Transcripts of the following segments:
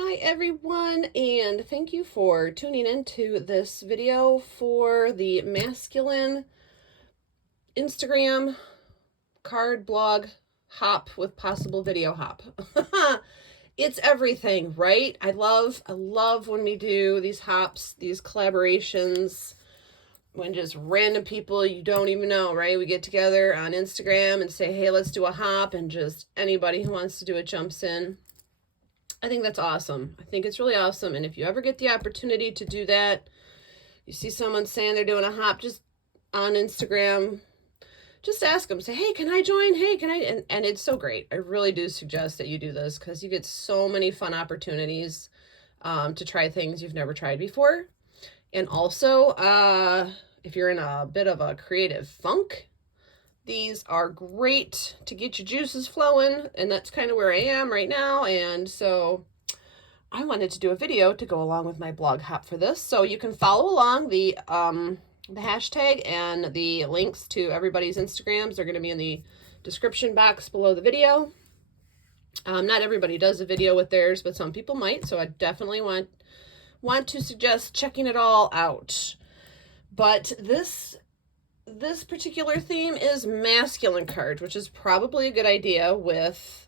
Hi everyone, and thank you for tuning into this video for the masculine Instagram card blog hop with possible video hop. It's everything, right? I love when we do these hops, these collaborations, when just random people you don't even know, right? We get together on Instagram and say, hey, let's do a hop, and just anybody who wants to do it jumps in. I think that's awesome. I think it's really awesome. And if you ever get the opportunity to do that, you see someone saying they're doing a hop just on Instagram, just ask them, say, hey, can I join? Hey, can I? And it's so great. I really do suggest that you do this because you get so many fun opportunities to try things you've never tried before. And also, if you're in a bit of a creative funk, these are great to get your juices flowing, and that's kind of where I am right now. And so I wanted to do a video to go along with my blog hop for this. So you can follow along. The hashtag and the links to everybody's Instagrams are going to be in the description box below the video. Not everybody does a video with theirs, but some people might. So I definitely want to suggest checking it all out. But this particular theme is masculine cards, which is probably a good idea with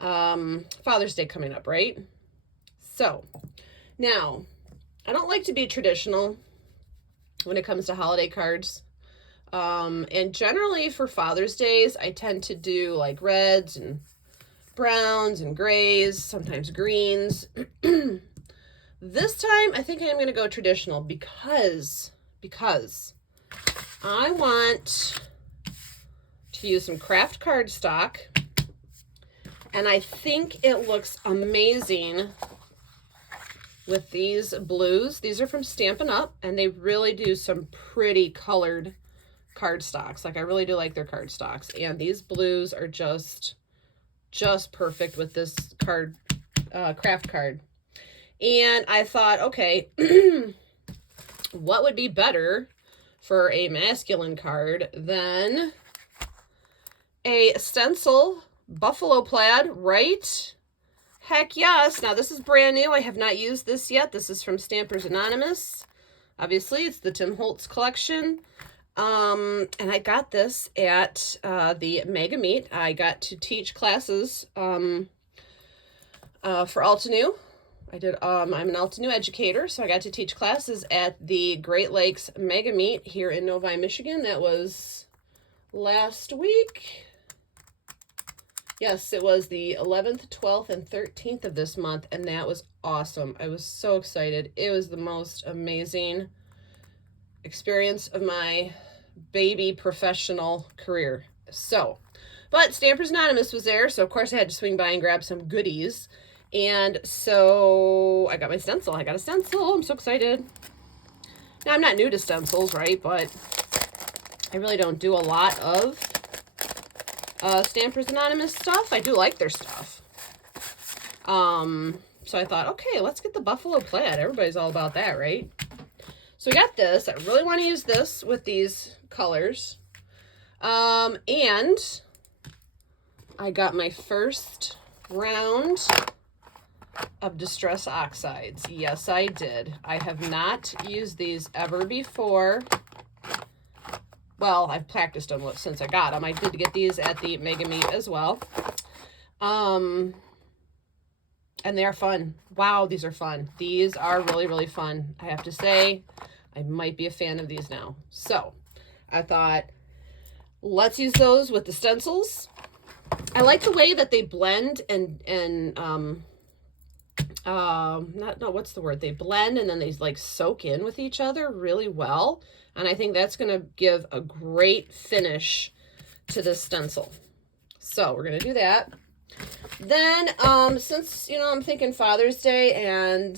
Father's Day coming up, right? So now, I don't like to be traditional when it comes to holiday cards. And generally for Father's Days, I tend to do like reds and browns and grays, sometimes greens. This time, I think I am going to go traditional because I want to use some craft cardstock, and I think it looks amazing with these blues. These are from Stampin' Up, and they really do some pretty colored cardstocks. Like, I really do like their cardstocks, and these blues are just perfect with this card, craft card. And I thought, okay, what would be better for a masculine card than a stencil buffalo plaid, right? Heck yes. Now this is brand new. I have not used this yet. This is from Stampers Anonymous. Obviously, it's the Tim Holtz collection. And I got this at the Mega Meet. I got to teach classes for Altenew. I'm an Altenew educator, so I got to teach classes at the Great Lakes Mega Meet here in Novi, Michigan. That was last week. Yes, it was the 11th, 12th, and 13th of this month, and that was awesome. I was so excited. It was the most amazing experience of my baby professional career. So, but Stampers Anonymous was there, so of course I had to swing by and grab some goodies. And so I got my stencil. I got a stencil. I'm so excited. Now, I'm not new to stencils, right? But I really don't do a lot of Stampers Anonymous stuff. I do like their stuff. So I thought, okay, let's get the buffalo plaid. Everybody's all about that, right? So we got this. I really want to use this with these colors. And I got my first round of Distress Oxides. Yes, I did. I have not used these ever before. Well, I've practiced them since I got them. I did get these at the Mega Meet as well. And they are fun. Wow, these are fun. These are really, really fun. I have to say, I might be a fan of these now. So, I thought, let's use those with the stencils. I like the way that they blend what's the word? They blend and then they like soak in with each other really well. And I think that's going to give a great finish to this stencil. So we're going to do that. Then, since, I'm thinking Father's Day and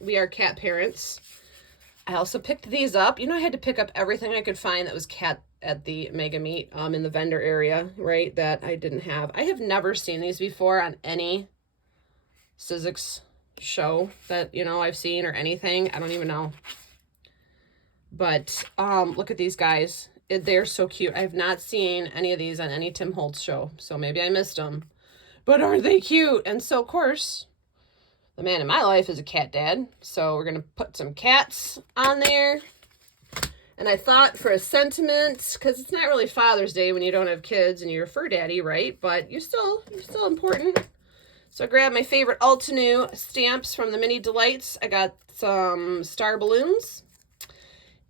we are cat parents, I also picked these up. I had to pick up everything I could find that was cat at the Mega Meet in the vendor area, right, that I didn't have. I have never seen these before on any Sizzix show that, I've seen or anything. I don't even know. But look at these guys. They're so cute. I have not seen any of these on any Tim Holtz show, so maybe I missed them. But aren't they cute? And so, of course, the man in my life is a cat dad. So we're going to put some cats on there. And I thought for a sentiment, because it's not really Father's Day when you don't have kids and you're a fur daddy, right? But you're still important. So I grabbed my favorite Altenew stamps from the Mini Delights. I got some star balloons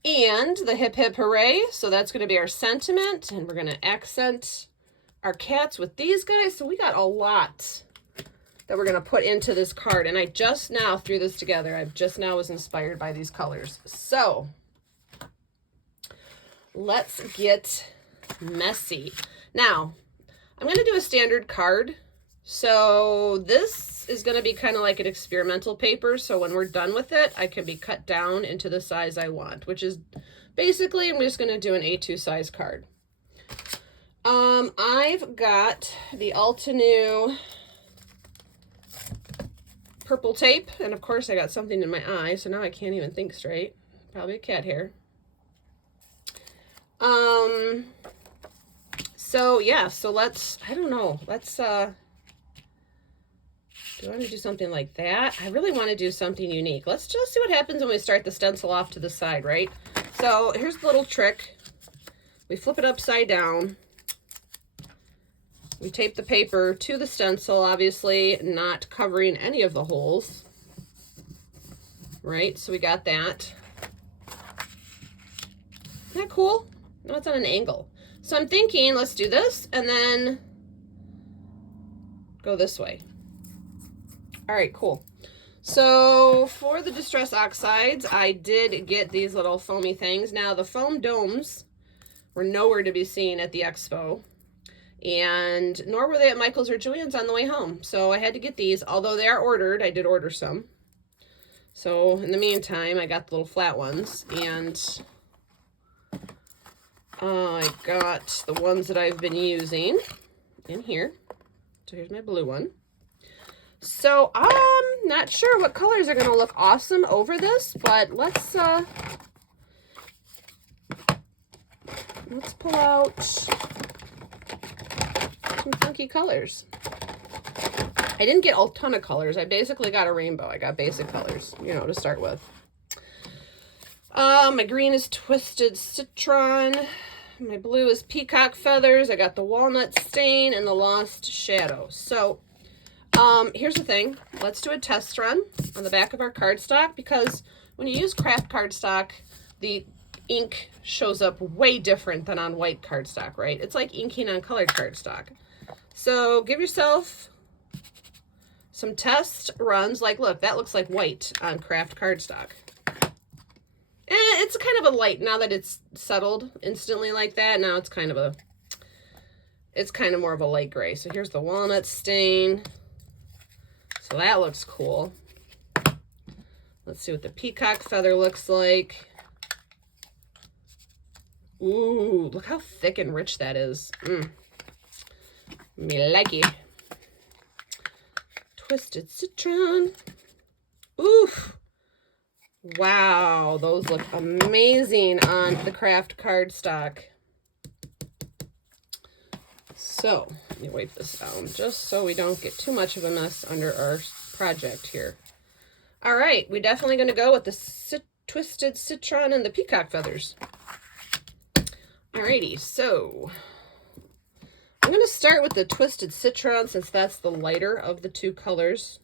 and the Hip Hip Hooray. So that's going to be our sentiment. And we're going to accent our cats with these guys. So we got a lot that we're going to put into this card. And I just now threw this together. I just now was inspired by these colors. So let's get messy. Now, I'm going to do a standard card. So this is going to be kind of like an experimental paper. So when we're done with it, I can be cut down into the size I want, which is basically, I'm just going to do an A2 size card. I've got the Altenew purple tape. And of course I got something in my eye. So now I can't even think straight. Probably a cat hair. So yeah, so let's, I don't know, let's, do I want to do something like that? I really want to do something unique. Let's just see what happens when we start the stencil off to the side, right? So here's the little trick. We flip it upside down. We tape the paper to the stencil, obviously not covering any of the holes, right? So we got that. Isn't that cool? No, it's on an angle. So I'm thinking, let's do this and then go this way. All right, cool. So for the Distress Oxides, I did get these little foamy things. Now the foam domes were nowhere to be seen at the expo, and nor were they at Michael's or Julian's on the way home. So I had to get these, although they are ordered. I did order some. So in the meantime, I got the little flat ones, and I got the ones that I've been using in here. So here's my blue one. So I'm not sure what colors are going to look awesome over this, but let's pull out some funky colors. I didn't get a ton of colors. I basically got a rainbow. I got basic colors, you know, to start with. My green is Twisted Citron. My blue is Peacock Feathers. I got the Walnut Stain and the Lost Shadow. So here's the thing. Let's do a test run on the back of our cardstock, because when you use craft cardstock, the ink shows up way different than on white cardstock, right? It's like inking on colored cardstock. So give yourself some test runs. Like, look, that looks like white on craft cardstock. It's kind of a light now that it's settled instantly like that. Now it's kind of more of a light gray. So here's the Walnut Stain. So that looks cool. Let's see what the Peacock Feather looks like. Ooh, look how thick and rich that is. Me like it. Twisted Citron. Oof. Wow, those look amazing on the craft cardstock. So, let me wipe this down just so we don't get too much of a mess under our project here. All right, we're definitely going to go with the Twisted Citron and the Peacock Feathers. Alrighty, so I'm going to start with the Twisted Citron since that's the lighter of the two colors.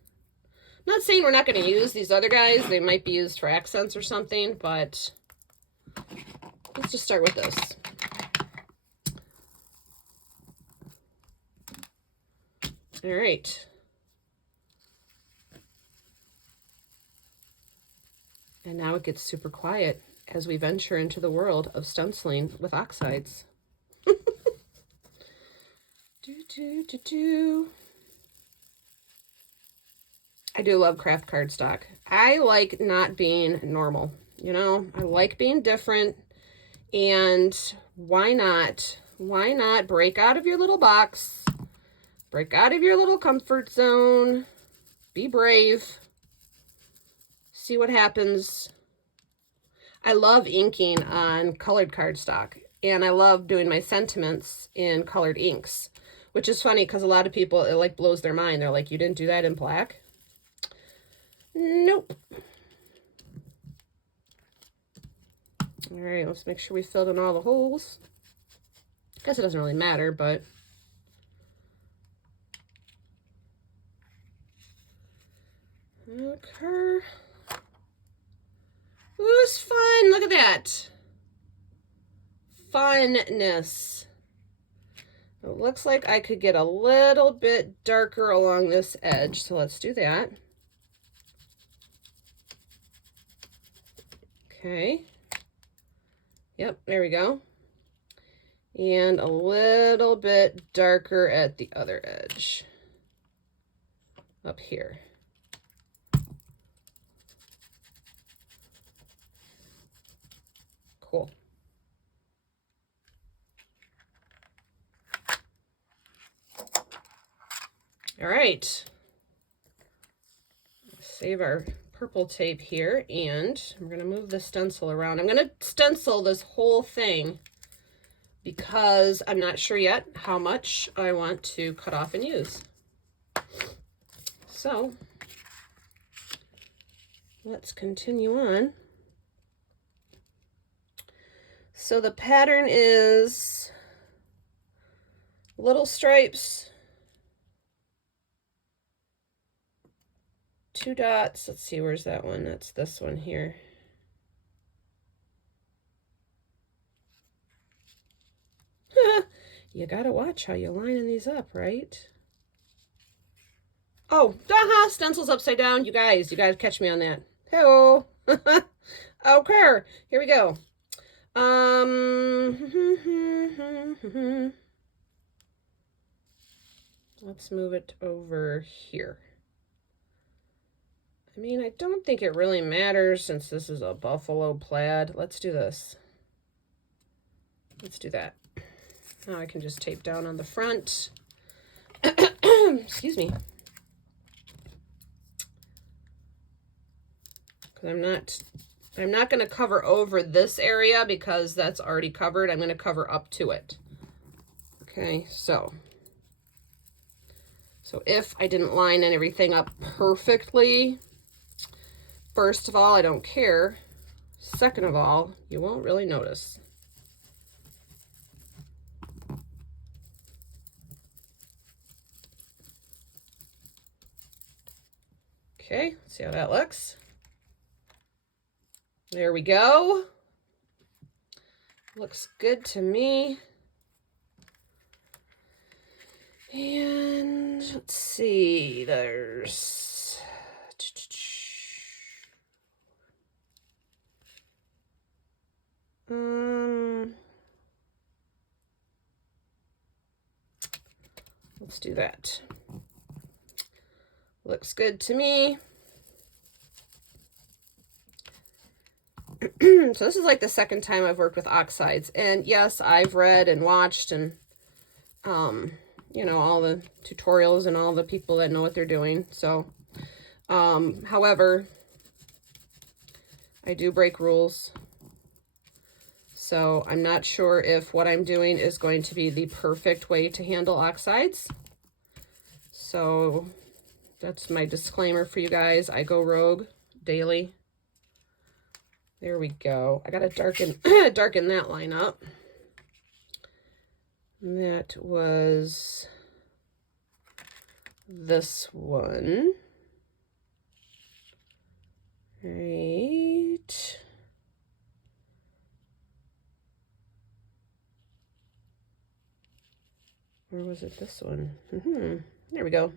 I'm not saying we're not going to use these other guys. They might be used for accents or something, but let's just start with this. All right. And now it gets super quiet as we venture into the world of stenciling with oxides. I do love craft cardstock. I like not being normal, you know? I like being different, and why not? Why not break out of your little box? Break out of your little comfort zone. Be brave. See what happens. I love inking on colored cardstock, and I love doing my sentiments in colored inks, which is funny because a lot of people, it like blows their mind. They're like, you didn't do that in black? Nope. All right, let's make sure we filled in all the holes. I guess it doesn't really matter, but okay. Ooh, it's fun. Look at that. Funness. It looks like I could get a little bit darker along this edge, so let's do that. Okay. Yep, there we go. And a little bit darker at the other edge. Up here. Cool. All right. Save our purple tape here, and I'm going to move the stencil around. I'm going to stencil this whole thing because I'm not sure yet how much I want to cut off and use. So let's continue on. So the pattern is little stripes, 2 dots. Let's see, where's that one? That's this one here. You gotta watch how you're lining these up, right? Oh, haha, stencil's upside down. You guys catch me on that. Hello. Okay, here we go. Let's move it over here. I mean, I don't think it really matters since this is a buffalo plaid. Let's do this. Let's do that. Now I can just tape down on the front. Excuse me. Because I'm not going to cover over this area because that's already covered. I'm going to cover up to it. Okay, so if I didn't line and everything up perfectly, first of all, I don't care. Second of all, you won't really notice. Okay, see how that looks. There we go. Looks good to me. And let's see, there's let's do that. Looks good to me. So this is like the second time I've worked with oxides, and yes, I've read and watched and you know, all the tutorials and all the people that know what they're doing. So however, I do break rules, so I'm not sure if what I'm doing is going to be the perfect way to handle oxides. So that's my disclaimer for you guys. I go rogue daily. There we go. I gotta darken darken that line up. That was this one. Right. Or was it this one? There we go.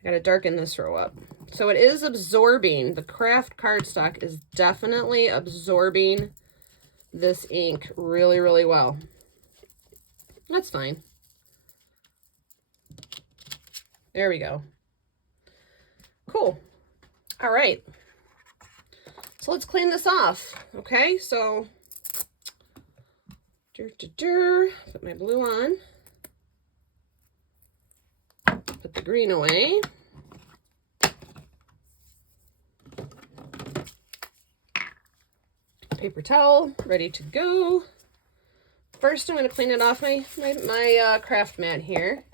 I gotta darken this row up. So it is absorbing. The craft cardstock is definitely absorbing this ink really, really well. That's fine. There we go. Cool. All right. So let's clean this off. Okay, so put my blue on. Put the green away. Paper towel, ready to go. First, I'm going to clean it off my craft mat here.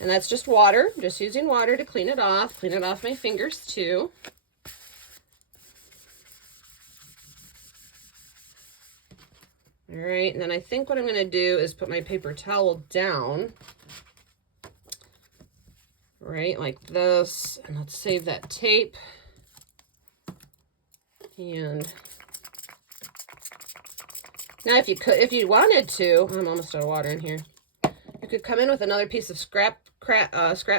And that's just water. I'm just using water to clean it off my fingers too. All right, and then I think what I'm going to do is put my paper towel down, right, like this, and let's save that tape. And now if you wanted to, I'm almost out of water in here. You could come in with another piece of scrap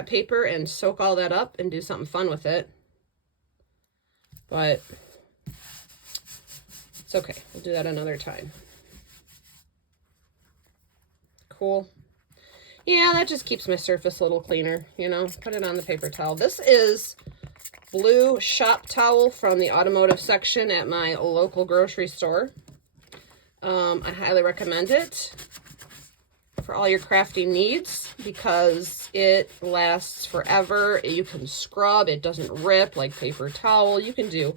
paper and soak all that up and do something fun with it. But it's okay. We'll do that another time. Cool. Yeah, that just keeps my surface a little cleaner, you know. Put it on the paper towel. This is blue shop towel from the automotive section at my local grocery store. I highly recommend it for all your crafting needs because it lasts forever. You can scrub. It doesn't rip like paper towel. You can do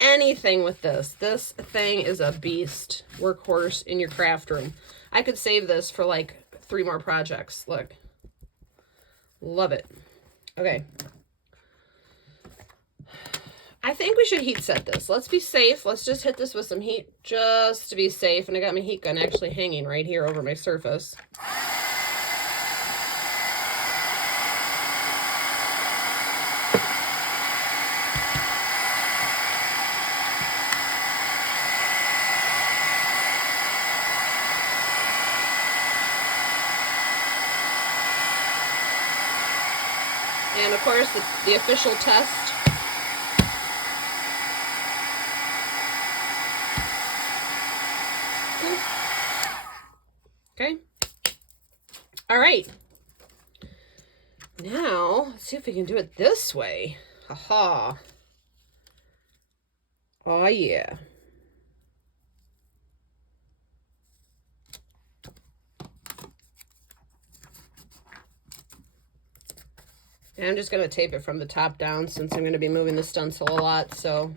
anything with this. This thing is a beast. Workhorse in your craft room. I could save this for like 3 more projects. Look. Love it. Okay. I think we should heat set this. Let's be safe. Let's just hit this with some heat just to be safe. And I got my heat gun actually hanging right here over my surface. And of course, it's the official test. Okay. All right. Now, let's see if we can do it this way. Haha. Oh, yeah. And I'm just going to tape it from the top down since I'm going to be moving the stencil a lot. So,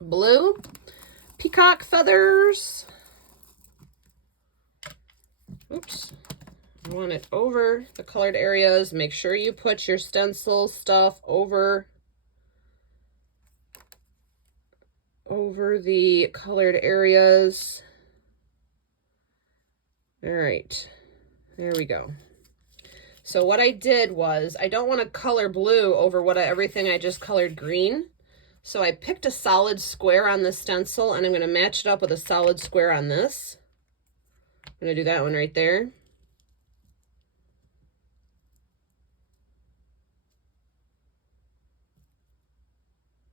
blue peacock feathers. Oops. I want it over the colored areas. Make sure you put your stencil stuff over the colored areas. All right. There we go. So what I did was, I don't want to color blue over everything I just colored green. So I picked a solid square on the stencil, and I'm going to match it up with a solid square on this. I'm going to do that one right there.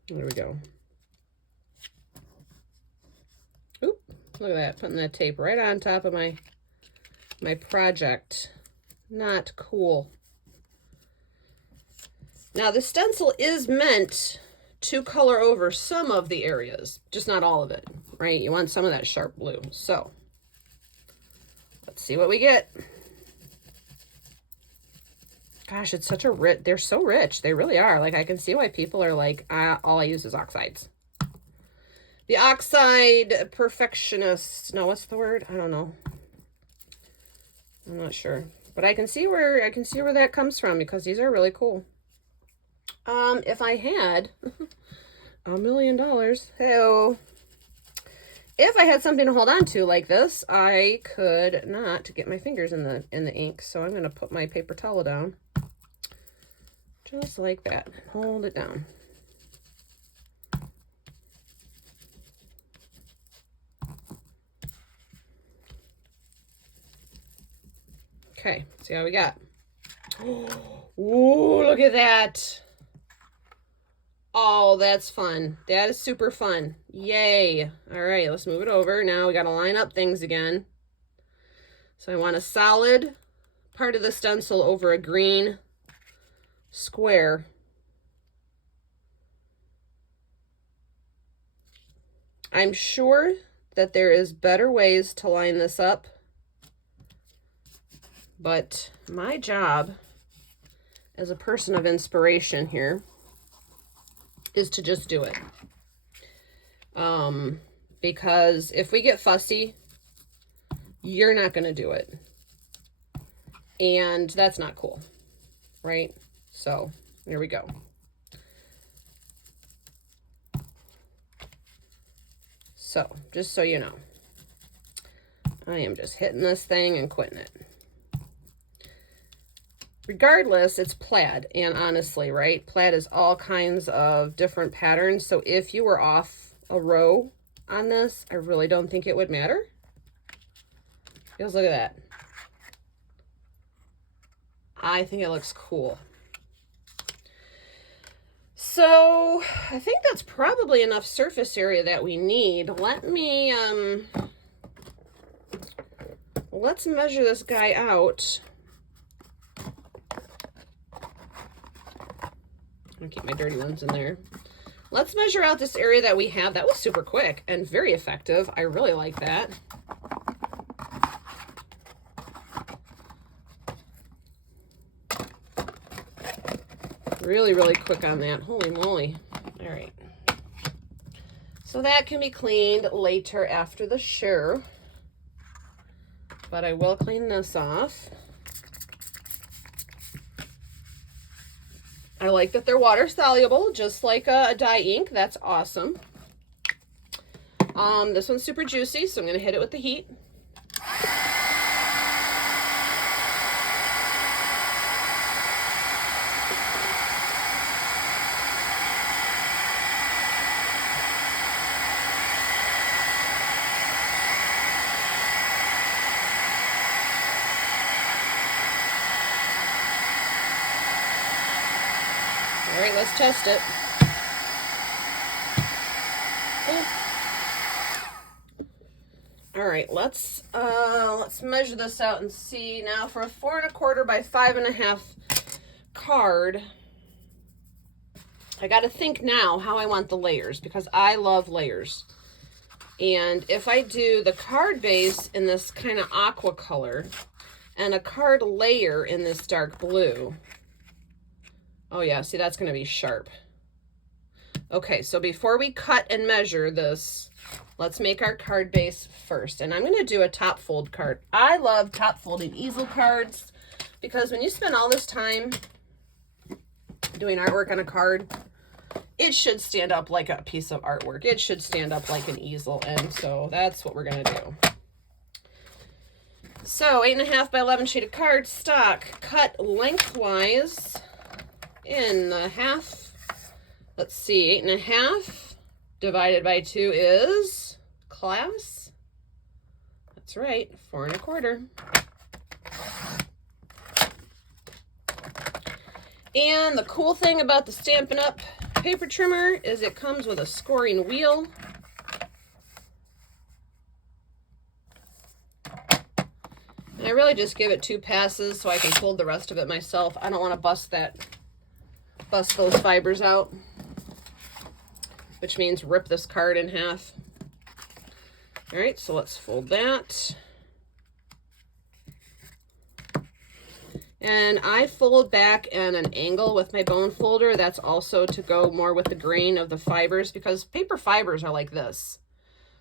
There we go. Oop, look at that, putting that tape right on top of my project. Not cool. Now the stencil is meant to color over some of the areas, just not all of it, right? You want some of that sharp blue. So let's see what we get. Gosh, it's such a rich, they're so rich. They really are. Like, I can see why people are like, all I use is oxides. The Oxide Perfectionist. No, what's the word? I don't know. I'm not sure. But I can see where that comes from because these are really cool. If I had $1 million, hey-oh. If I had something to hold on to like this, I could not get my fingers in the ink. So I'm going to put my paper towel down. Just like that. Hold it down. Okay, see how we got. Ooh, look at that. Oh, that's fun. That is super fun. Yay. All right, let's move it over. Now we got to line up things again. So I want a solid part of the stencil over a green square. I'm sure that there is better ways to line this up, but my job as a person of inspiration here is to just do it. Because if we get fussy, you're not going to do it. And that's not cool, right? So here we go. So just so you know, I am just hitting this thing and quitting it. Regardless, it's plaid, and honestly, right? Plaid is all kinds of different patterns. So if you were off a row on this, I really don't think it would matter. Just look at that. I think it looks cool. So I think that's probably enough surface area that we need. Let me, let's measure this guy out. I'm gonna keep my dirty ones in there. Let's measure out this area that we have. That was super quick and very effective. I really like that. Really, really quick on that. Holy moly. All right. So that can be cleaned later after the show. But I will clean this off. I like that they're water soluble, just like a dye ink. That's awesome. This one's super juicy, so I'm going to hit it with the heat. All right, let's test it. All right, let's measure this out and see. Now for a 4 1/4 by 5 1/2 card, I got to think now how I want the layers, because I love layers. And if I do the card base in this kind of aqua color and a card layer in this dark blue, oh yeah, see, that's going to be sharp. Okay, so before we cut and measure this, let's make our card base first. And I'm going to do a top fold card. I love top folding easel cards because when you spend all this time doing artwork on a card, it should stand up like a piece of artwork. It should stand up like an easel. And so that's what we're going to do. So 8 1/2 by 11 sheet of cardstock, cut lengthwise in the half. Let's see, 8 1/2 divided by 2 is, class, that's right, 4 1/4. And the cool thing about the Stampin' Up! Paper trimmer is it comes with a scoring wheel. And I really just give it 2 passes so I can fold the rest of it myself. I don't want to bust those fibers out, which means rip this card in half. All right, so let's fold that. And I fold back at an angle with my bone folder. That's also to go more with the grain of the fibers, because paper fibers are like this.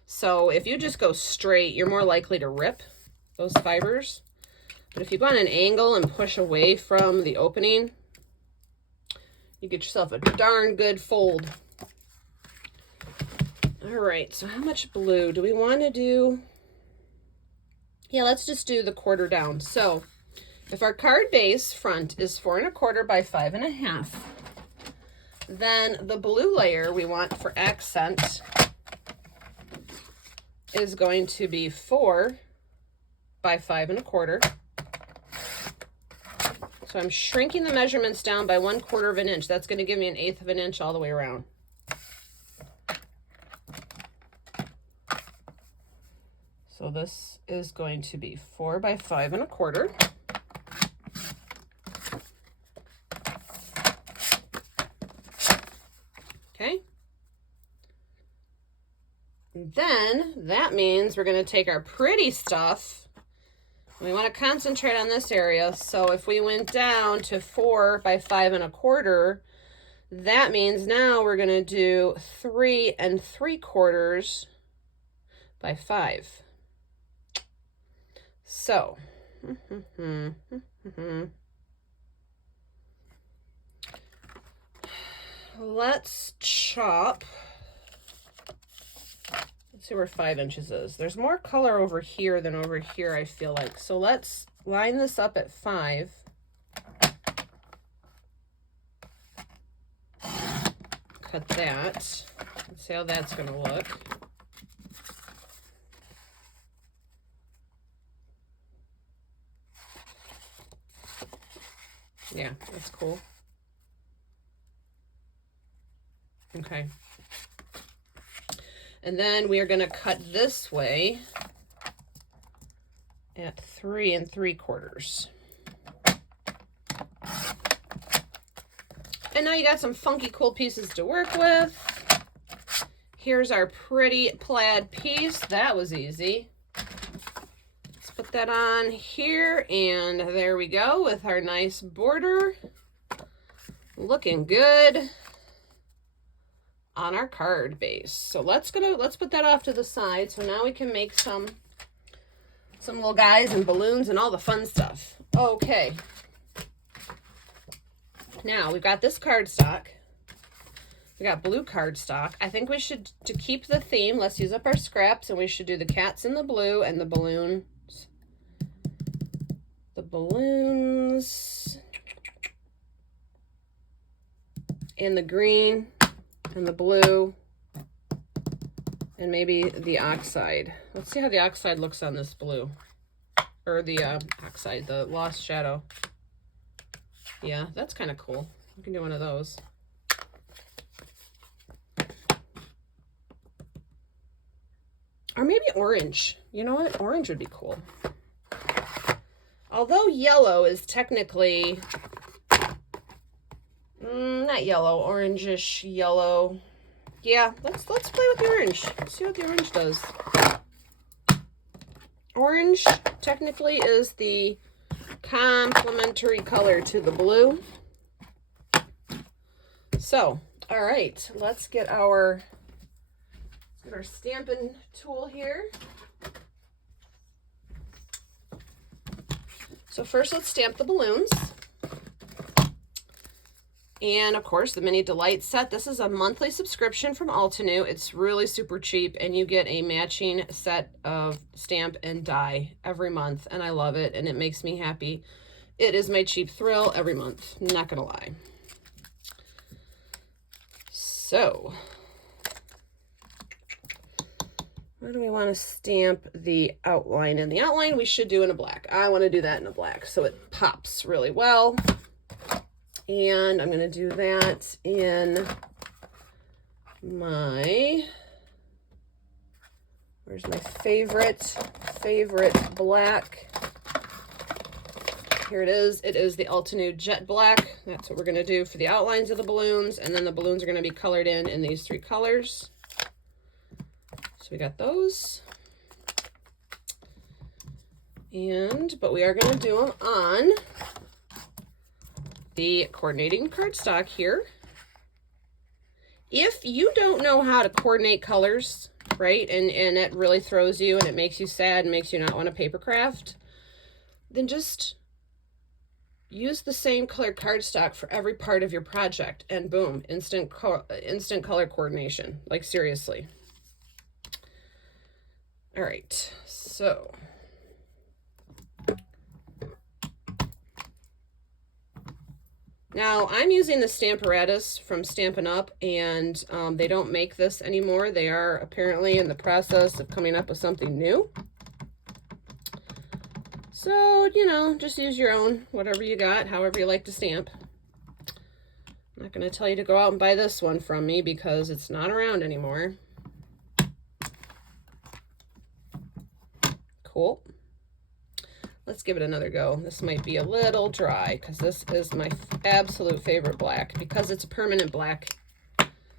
So if you just go straight, you're more likely to rip those fibers. But if you go on an angle and push away from the opening, you get yourself a darn good fold. All right, so how much blue do we want to do? Yeah, let's just do the 1/4 down. So if our card base front is 4 1/4 by 5 1/2, then the blue layer we want for accent is going to be 4 by 5 1/4. So I'm shrinking the measurements down by 1/4 of an inch. That's going to give me 1/8 of an inch all the way around. So this is going to be 4 by 5 1/4. Okay. Then that means we're going to take our pretty stuff. We want to concentrate on this area. So if we went down to 4 by 5 1/4, that means now we're going to do 3 3/4 by 5. So Let's chop. Let's see where 5 inches is. There's more color over here than over here, I feel like. So let's line this up at 5. Cut that. Let's see how that's going to look. Yeah, that's cool. Okay. And then we are going to cut this way at 3 3/4. And now you got some funky, cool pieces to work with. Here's our pretty plaid piece. That was easy. Let's put that on here, and there we go with our nice border. Looking good on our card base. So let's put that off to the side. So now we can make some little guys and balloons and all the fun stuff. Okay. Now we've got this cardstock. We got blue cardstock. I think we should, to keep the theme, let's use up our scraps, and we should do the cats in the blue and the balloons. The balloons and the green and the blue and maybe the oxide. Let's see how the oxide looks on this blue, or the oxide, the lost shadow. Yeah, that's kind of cool. You can do one of those. Or maybe orange. You know what? Orange would be cool. Although yellow is technically not yellow, orangish yellow. Yeah, let's play with the orange. Let's see what the orange does. Orange technically is the complementary color to the blue. So, all right, let's get our stamping tool here. So first let's stamp the balloons. And of course the Mini Delight set. This is a monthly subscription from Altenew. It's really super cheap, and you get a matching set of stamp and die every month, and I love it, and it makes me happy. It is my cheap thrill every month, not gonna lie. So where do we want to stamp the outline? And the outline we should do in a black. I want to do that in a black so it pops really well. And I'm going to do that in my, where's my favorite black? Here it is. It is the Altenew Jet Black. That's what we're going to do for the outlines of the balloons. And then the balloons are going to be colored in these 3 colors. So we got those. But we are going to do them on the coordinating cardstock here. If you don't know how to coordinate colors, right, and it really throws you and it makes you sad and makes you not want to paper craft, then just use the same colored cardstock for every part of your project, and boom, instant color coordination. Like, seriously. All right, so now I'm using the Stamparatus from Stampin' Up, and they don't make this anymore. They are apparently in the process of coming up with something new. So, you know, just use your own, whatever you got, however you like to stamp. I'm not going to tell you to go out and buy this one from me because it's not around anymore. Cool. Let's give it another go. This might be a little dry because this is my absolute favorite black, because it's a permanent black.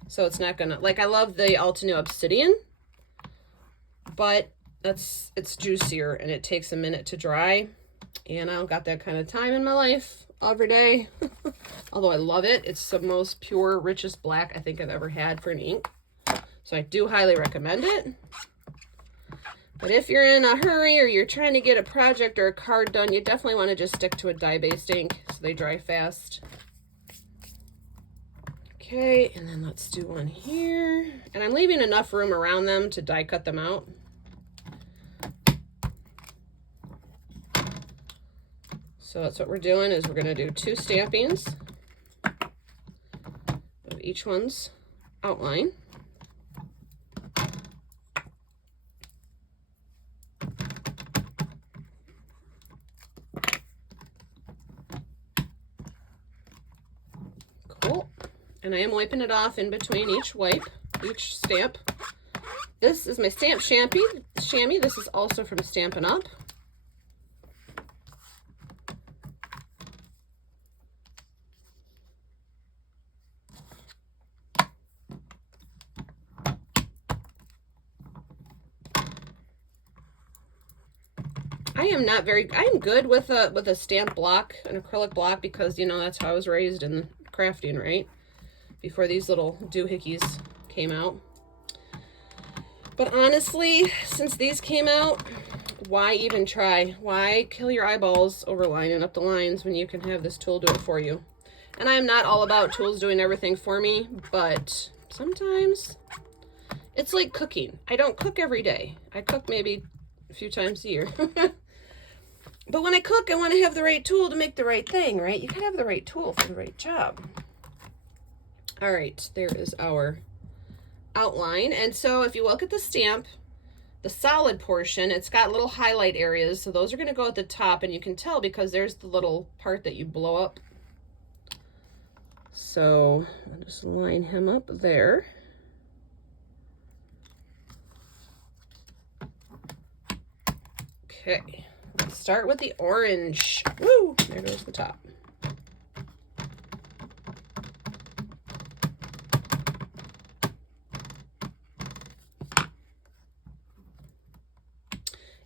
So it's not gonna, like, I love the Altenew Obsidian, but it's juicier and it takes a minute to dry. And I don't got that kind of time in my life every day. Although I love it. It's the most pure, richest black I think I've ever had for an ink. So I do highly recommend it. But if you're in a hurry or you're trying to get a project or a card done, you definitely want to just stick to a dye-based ink so they dry fast. Okay, and then let's do one here. And I'm leaving enough room around them to die cut them out. So that's what we're doing, is we're going to do 2 stampings of each one's outline. Cool. And I am wiping it off in between each wipe, each stamp. This is my stamp chamois. This is also from Stampin' Up. I'm good with a stamp block, an acrylic block, because, you know, that's how I was raised in crafting, right? Before these little doohickeys came out. But honestly, since these came out, why even try? Why kill your eyeballs over lining up the lines when you can have this tool do it for you? And I'm not all about tools doing everything for me, but sometimes it's like cooking. I don't cook every day. I cook maybe a few times a year. But when I cook, I want to have the right tool to make the right thing, right? You gotta have the right tool for the right job. All right, there is our outline. And so if you look at the stamp, the solid portion, it's got little highlight areas. So those are going to go at the top, and you can tell because there's the little part that you blow up. So I'll just line him up there. Okay, let's start with the orange. Woo, there goes the top.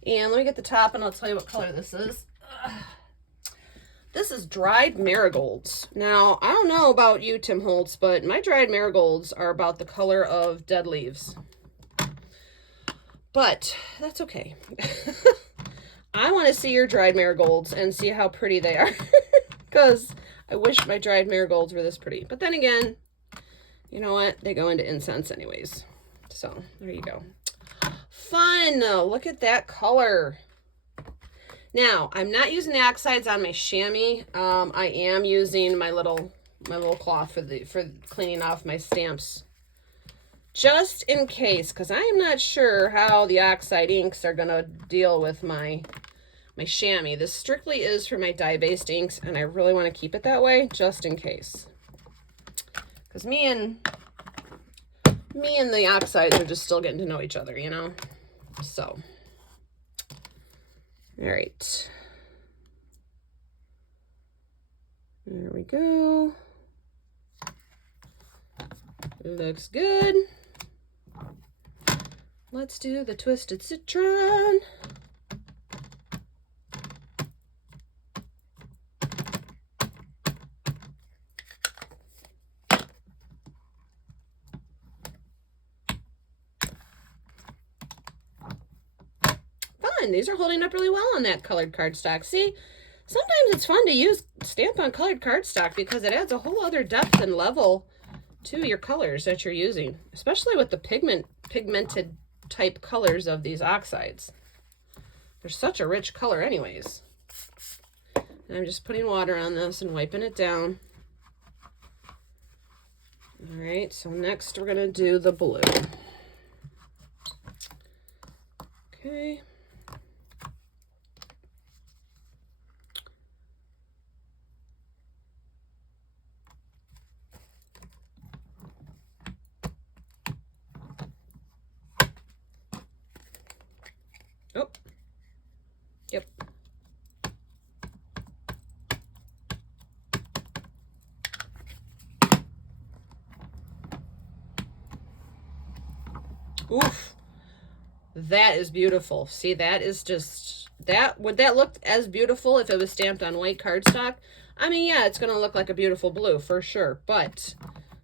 And let me get the top and I'll tell you what color this is. This is dried marigolds. Now, I don't know about you, Tim Holtz, but my dried marigolds are about the color of dead leaves. But that's okay. I want to see your dried marigolds and see how pretty they are. Because I wish my dried marigolds were this pretty. But then again, you know what? They go into incense anyways. So, there you go. Fun. Look at that color. Now, I'm not using the oxides on my chamois. I am using my little cloth for cleaning off my stamps, just in case, because I am not sure how the oxide inks are gonna deal with my chamois. This strictly is for my dye-based inks, and I really want to keep it that way, just in case. Because me and the oxides are just still getting to know each other, you know? So, all right. There we go. Looks good. Let's do the Twisted Citron. These are holding up really well on that colored cardstock. See, sometimes it's fun to use stamp on colored cardstock because it adds a whole other depth and level to your colors that you're using, especially with the pigmented type colors of these oxides. They're such a rich color anyways. And I'm just putting water on this and wiping it down. All right, so next we're gonna do the blue. Okay. Oh, yep. Oof, that is beautiful. See, that is just, would that look as beautiful if it was stamped on white cardstock? I mean, yeah, it's gonna look like a beautiful blue for sure, but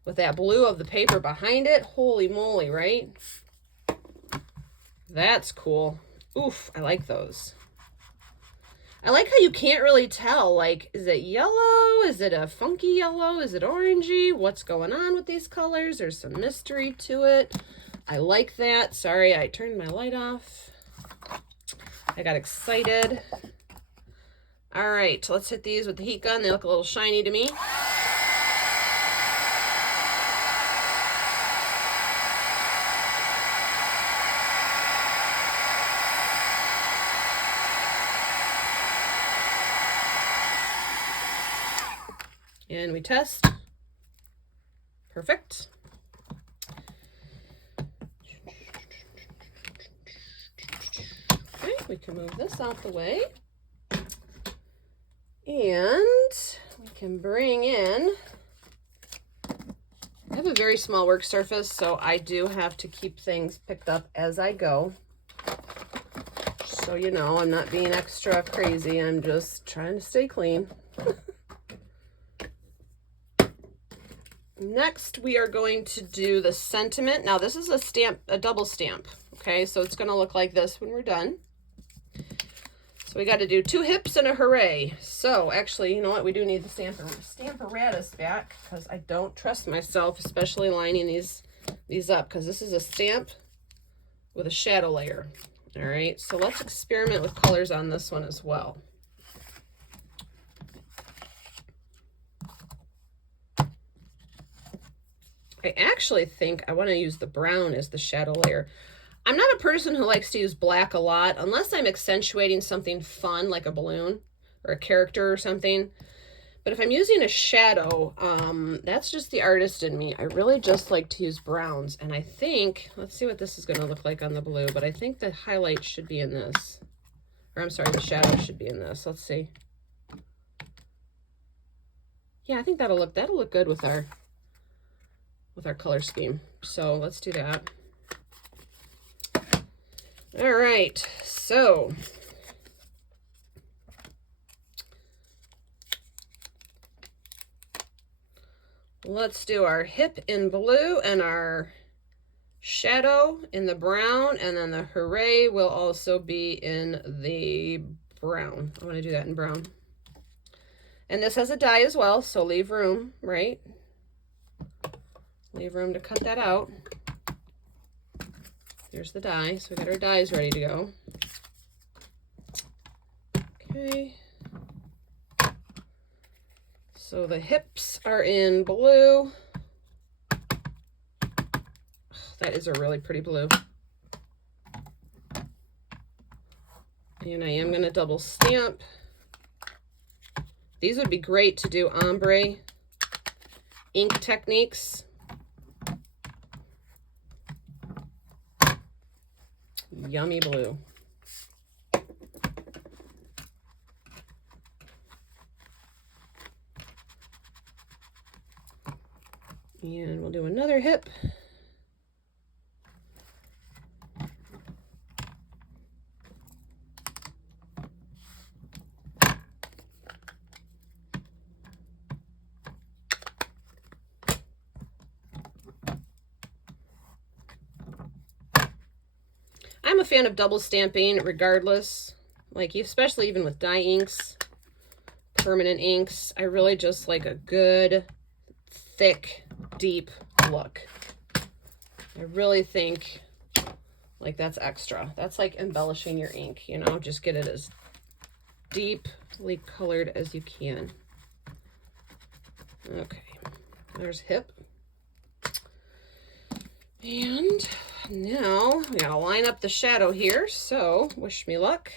with that blue of the paper behind it, holy moly, right? That's cool. Oof, I like those. I like how you can't really tell, like, is it yellow? Is it a funky yellow? Is it orangey? What's going on with these colors? There's some mystery to it. I like that. Sorry, I turned my light off. I got excited. All right, let's hit these with the heat gun. They look a little shiny to me. And we test. Perfect. Okay, we can move this out the way. And we can bring in, I have a very small work surface, so I do have to keep things picked up as I go. So you know, I'm not being extra crazy. I'm just trying to stay clean. Next, we are going to do the sentiment. Now, this is a stamp, a double stamp. Okay, so it's going to look like this when we're done. So we got to do 2 hips and a hooray. So actually, you know what? We do need the Stamparatus back because I don't trust myself, especially lining these up, because this is a stamp with a shadow layer. All right, so let's experiment with colors on this one as well. I actually think I want to use the brown as the shadow layer. I'm not a person who likes to use black a lot unless I'm accentuating something fun like a balloon or a character or something. But if I'm using a shadow, that's just the artist in me. I really just like to use browns. And I think, let's see what this is going to look like on the blue, but I think the highlight should be in this. Or I'm sorry, the shadow should be in this. Let's see. Yeah, I think that'll look good with our color scheme. So let's do that. All right, so let's do our hip in blue and our shadow in the brown, and then the hooray will also be in the brown. I want to do that in brown. And this has a die as well, so leave room, right? Leave room to cut that out. There's the die, so we got our dies ready to go. Okay. So the hips are in blue. That is a really pretty blue. And I am going to double stamp. These would be great to do ombre ink techniques. Yummy blue. And we'll do another hip. I'm a fan of double stamping regardless, like especially even with dye inks, permanent inks. I really just like a good, thick, deep look. I really think like that's extra. That's like embellishing your ink, you know, just get it as deeply colored as you can. Okay, there's hip. And now we gotta line up the shadow here, so wish me luck.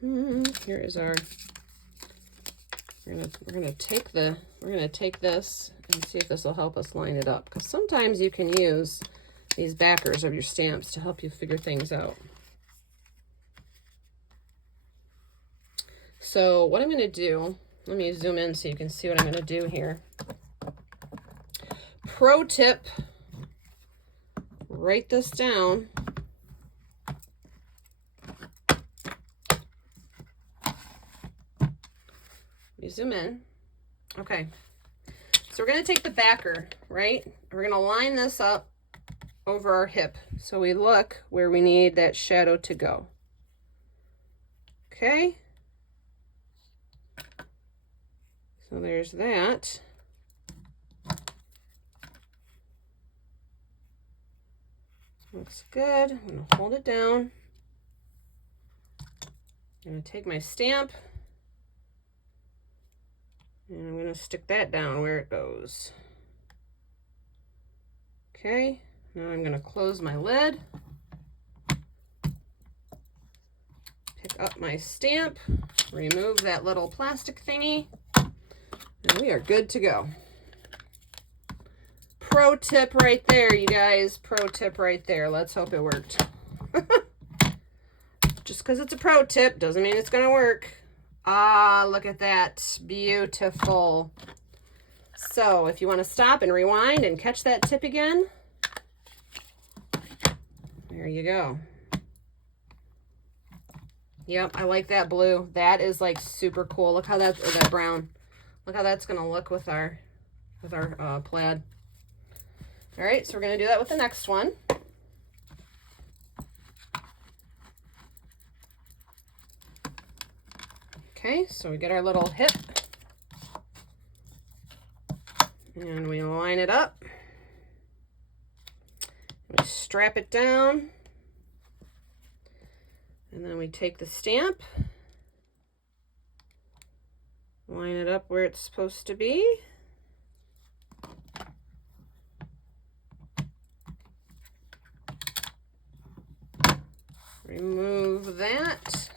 Here is our, we're gonna take this and see if this will help us line it up, because sometimes you can use these backers of your stamps to help you figure things out. So what I'm gonna do, let me zoom in so you can see what I'm gonna do here. Pro tip, write this down. You zoom in. Okay. So we're going to take the backer, right? We're going to line this up over our hip. So we look where we need that shadow to go. Okay. So there's that. Looks good. I'm going to hold it down. I'm going to take my stamp and I'm going to stick that down where it goes. Okay, now I'm going to close my lid, pick up my stamp, remove that little plastic thingy, and we are good to go. Pro tip right there, you guys. Pro tip right there. Let's hope it worked. Just because it's a pro tip doesn't mean it's going to work. Ah, look at that. Beautiful. So if you want to stop and rewind and catch that tip again, there you go. Yep, I like that blue. That is like super cool. Look how that's, or that brown. Look how that's going to look with our plaid. All right, so we're going to do that with the next one. Okay, so we get our little hip and we line it up. We strap it down and then we take the stamp, line it up where it's supposed to be. Remove that.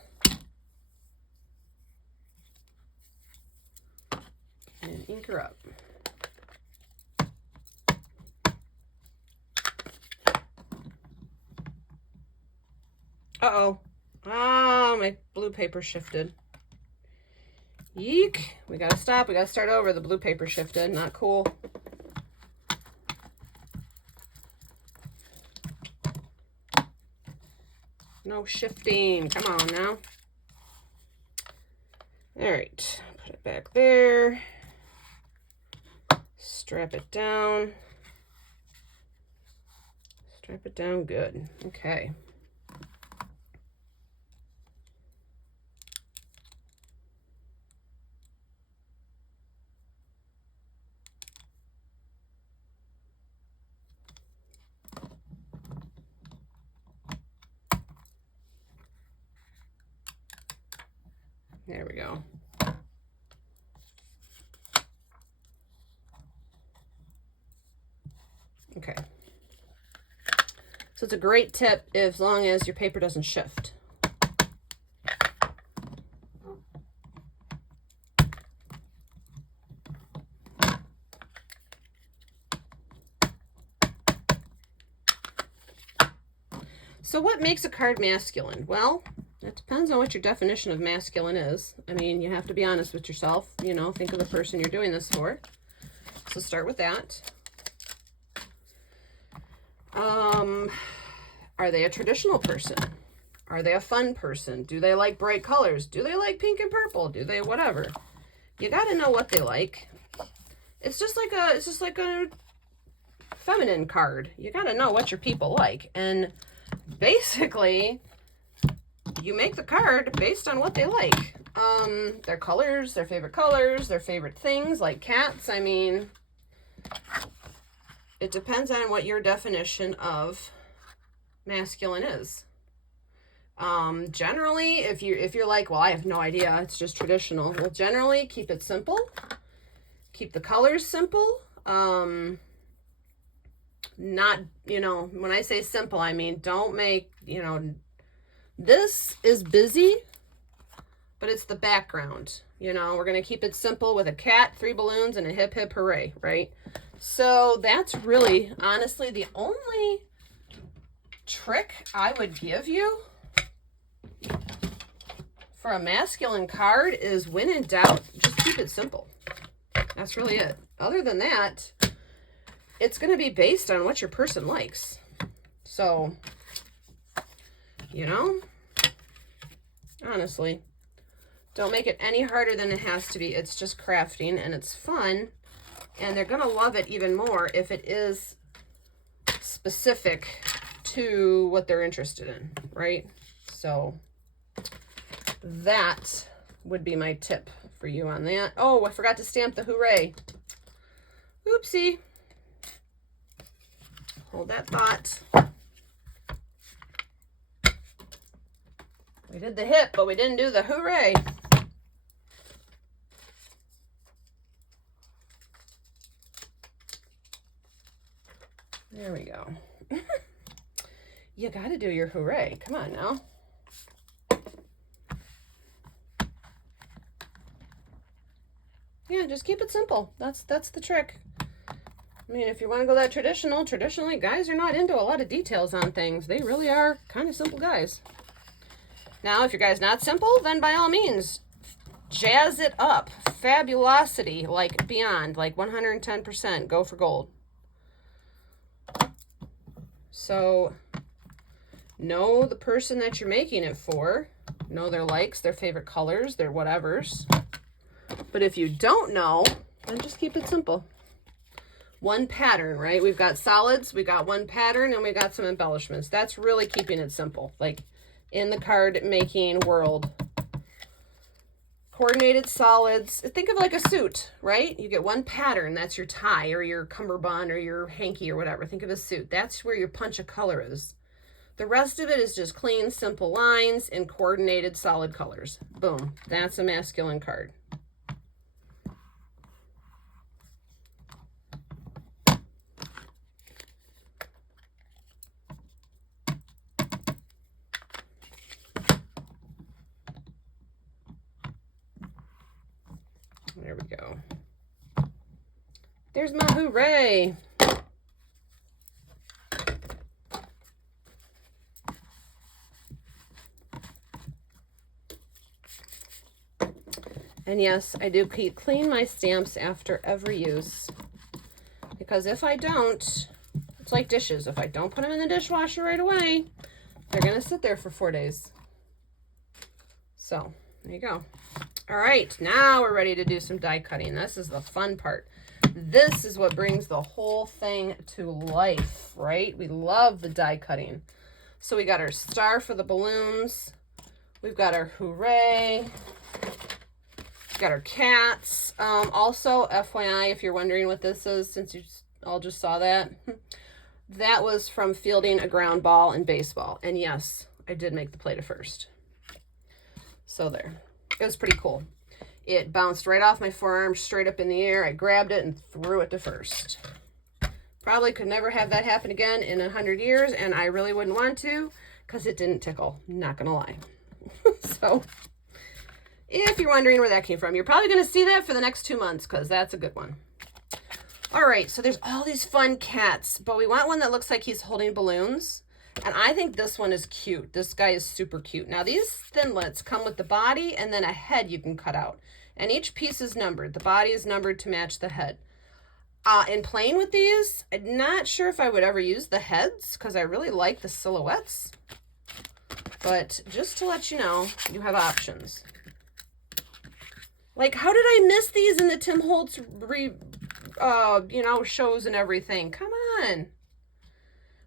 And ink her up. Uh-oh. Ah, my blue paper shifted. Yeek. We gotta stop. We gotta start over. The blue paper shifted. Not cool. No shifting. Come on now. All right. Put it back there. Strap it down. Strap it down good. Okay. There we go. Okay. So it's a great tip as long as your paper doesn't shift. So what makes a card masculine? Well, it depends on what your definition of masculine is. I mean, you have to be honest with yourself. You know, think of the person you're doing this for. So start with that. Are they a traditional person? Are they a fun person? Do they like bright colors? Do they like pink and purple? Do they whatever? You got to know what they like. It's just like a feminine card. You got to know what your people like. And basically, you make the card based on what they like. Their colors, their favorite things, like cats. I mean, it depends on what your definition of masculine is. Generally, if you're like, well, I have no idea, it's just traditional. Well, generally, keep it simple. Keep the colors simple. Not, you know, when I say simple, I mean, don't make, you know, this is busy, but it's the background. You know, we're going to keep it simple with a cat, 3 balloons, and a hip, hip, hooray, right? So that's really, honestly, the only trick I would give you for a masculine card is when in doubt, just keep it simple. That's really it. Other than that, it's going to be based on what your person likes. So, you know, honestly, don't make it any harder than it has to be. It's just crafting and it's fun. And they're going to love it even more if it is specific to what they're interested in, right? So that would be my tip for you on that. Oh, I forgot to stamp the hooray. Oopsie. Hold that thought. We did the hip, but we didn't do the hooray. There we go. You got to do your hooray. Come on now. Yeah, just keep it simple. That's the trick. I mean, if you want to go that traditionally, guys are not into a lot of details on things. They really are kind of simple guys. Now, if your guy's not simple, then by all means, jazz it up. Fabulosity, like beyond, like 110%. Go for gold. So, know the person that you're making it for. Know their likes, their favorite colors, their whatevers. But if you don't know, then just keep it simple. One pattern, right? We've got solids, we got one pattern, and we got some embellishments. That's really keeping it simple. Like in the card making world. Coordinated solids. Think of like a suit, right? You get one pattern. That's your tie or your cummerbund or your hanky or whatever. Think of a suit. That's where your punch of color is. The rest of it is just clean, simple lines and coordinated solid colors. Boom. That's a masculine card. There we go. There's my hooray. And yes, I do clean my stamps after every use. Because if I don't, it's like dishes. If I don't put them in the dishwasher right away, they're going to sit there for 4 days. So, there you go. All right, now we're ready to do some die cutting. This is the fun part. This is what brings the whole thing to life, right? We love the die cutting. So we got our star for the balloons. We've got our hooray. We've got our cats. Also, FYI, if you're wondering what this is, since you all just saw that, that was from fielding a ground ball in baseball. And yes, I did make the play to first. So there. It was pretty cool. It bounced right off my forearm, straight up in the air. I grabbed it and threw it to first. Probably could never have that happen again in 100 years, and I really wouldn't want to because it didn't tickle. Not gonna lie. So, if you're wondering where that came from, you're probably gonna see that for the next 2 months because that's a good one. All right, so there's all these fun cats, but we want one that looks like he's holding balloons. And I think this one is cute. This guy is super cute. Now, these thinlits come with the body and then a head you can cut out. And each piece is numbered. The body is numbered to match the head. In playing with these, I'm not sure if I would ever use the heads because I really like the silhouettes. But just to let you know, you have options. Like, how did I miss these in the Tim Holtz shows and everything? Come on.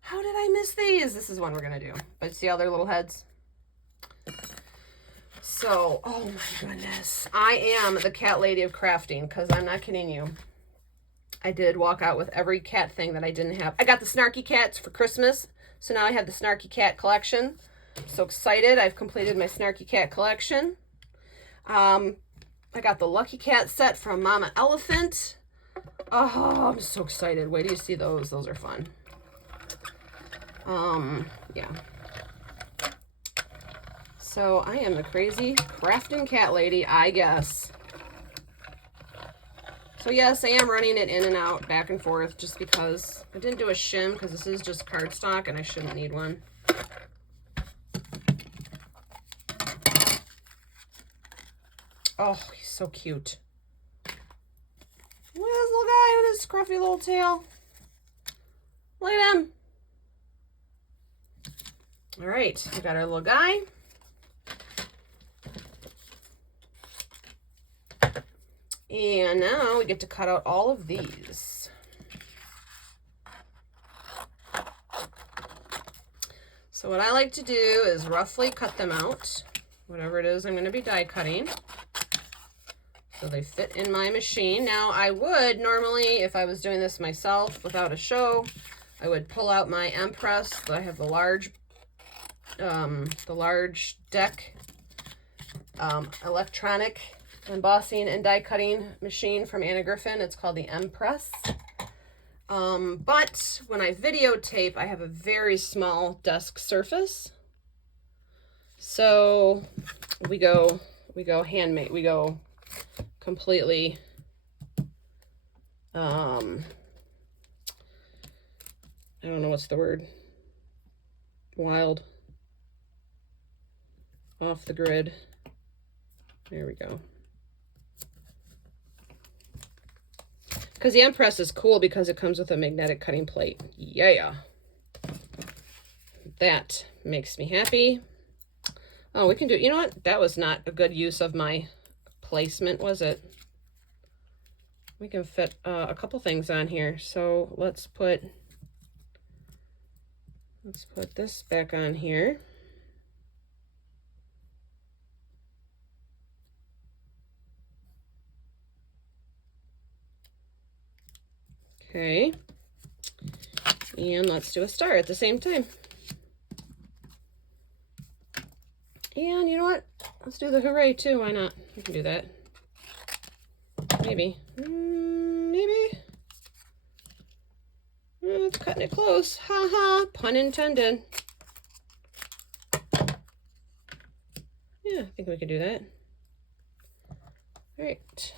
How did I miss these? This is one we're going to do. But see all their little heads? So, oh my goodness. I am the cat lady of crafting because I'm not kidding you. I did walk out with every cat thing that I didn't have. I got the Snarky Cats for Christmas. So now I have the Snarky Cat collection. I'm so excited. I've completed my Snarky Cat collection. I got the Lucky Cat set from Mama Elephant. Oh, I'm so excited. Wait till you see those. Those are fun. Yeah. So I am the crazy crafting cat lady, I guess. So yes, I am running it in and out, back and forth, just because I didn't do a shim, because this is just cardstock and I shouldn't need one. Oh, he's so cute. Look at this little guy with his scruffy little tail. Look at him. All right, we got our little guy. And now we get to cut out all of these. So what I like to do is roughly cut them out, whatever it is I'm going to be die cutting, so they fit in my machine. Now I would normally, if I was doing this myself without a show, I would pull out my M-Press. I have the large deck electronic embossing and die cutting machine from Anna Griffin. It's called the M-Press. But when I videotape, I have a very small desk surface. So we go handmade, we go completely, I don't know what's the word, wild, off the grid. There we go. Because the M-Press is cool because it comes with a magnetic cutting plate. Yeah. That makes me happy. Oh, we can do, you know what? That was not a good use of my placement, was it? We can fit a couple things on here. So let's put this back on here. Okay, and let's do a star at the same time. And you know what? Let's do the hooray too. Why not? We can do that. Maybe. Maybe. It's cutting it close. Ha ha. Pun intended. Yeah, I think we can do that. All right.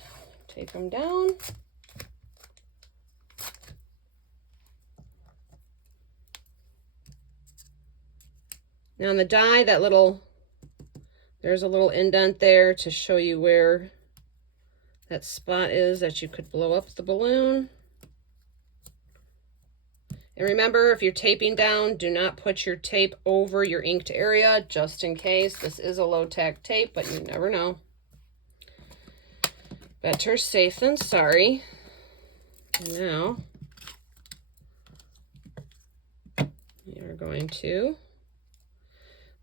Take them down. Now on the die, there's a little indent there to show you where that spot is that you could blow up the balloon. And remember, if you're taping down, do not put your tape over your inked area, just in case. This is a low-tack tape, but you never know. Better safe than sorry. And now, we are going to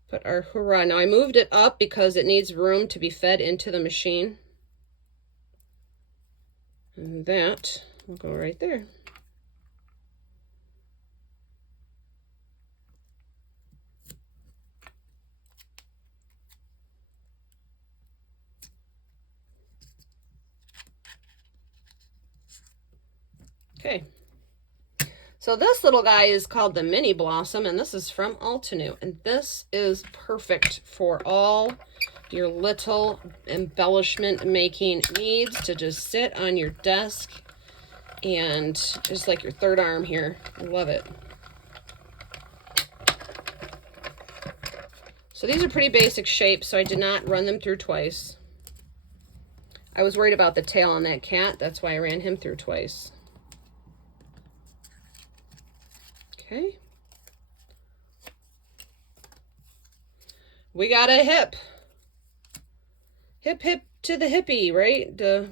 put our hurrah. Now I moved it up because it needs room to be fed into the machine. And that will go right there. Okay. So this little guy is called the Mini Blossom, and this is from Altenew. And this is perfect for all your little embellishment making needs to just sit on your desk and just like your third arm here. I love it. So these are pretty basic shapes, so I did not run them through twice. I was worried about the tail on that cat. That's why I ran him through twice. Okay. We got a hip. Hip, hip to the hippie, right? The